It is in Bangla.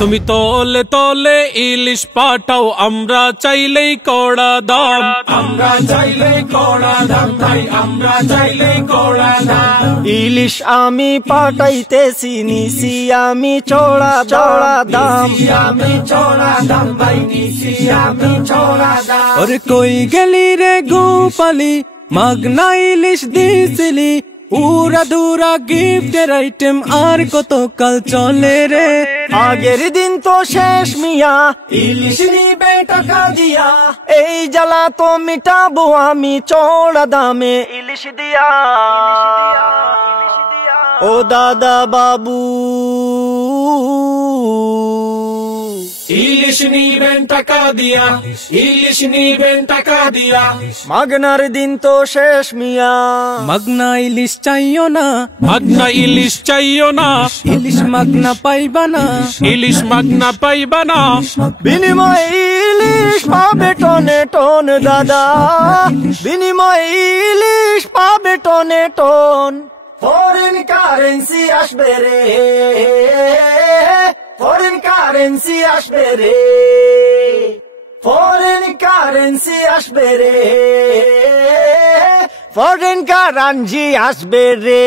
তুমি তলে তলে ইলিশ পাঠাও, আমরা চাইলেই কড়া দাম, আমরা চাইলেই কড়া দাম ভাই, আমরা চাইলেই কড়া দাম। ইলিশ আমি পাঠাইতেছি, নিছি আমি চড়া চড়া দাম, আমি চড়া দাম ভাই, নিছি আমি চড়া দাম। ওরে কই গেলি রে গোপালি, মাগনা ইলিশ দিছিলি, উড়া দুরা গিফটের আইটেম আর কত কাল চলে রে। আগের দিন তো শেষ মিয়া, ইলিশ নিবে টাকা দিয়া, এই জ্বালা তো মিটাবো আমি চড়া দামে ইলিশ দিয়া। ও দাদা বাবু, ইলিশ নিবেন টাকা দিয়া, ইলিশ নিবেন টাকা দিয়া। মাগনার দিন তো শেষ মিয়া, মাগনা ইলিশ চাইও না, মাগনা ইলিশ চাইও না, ইলিশ মাগনা পাইবা না, ইলিশ মাগনা পাইবা না। বিনিময় ইলিশ পাবে টনে টন দাদা, বিনিময় ইলিশ পাবে টনে টন। ফরেন কারেন্সি আসবে রে, ফরেন কারেন্সি আসবে রে, ফরেন কারেন্সি আসবে রে, ফরেন কারেন্সি আসবে রে।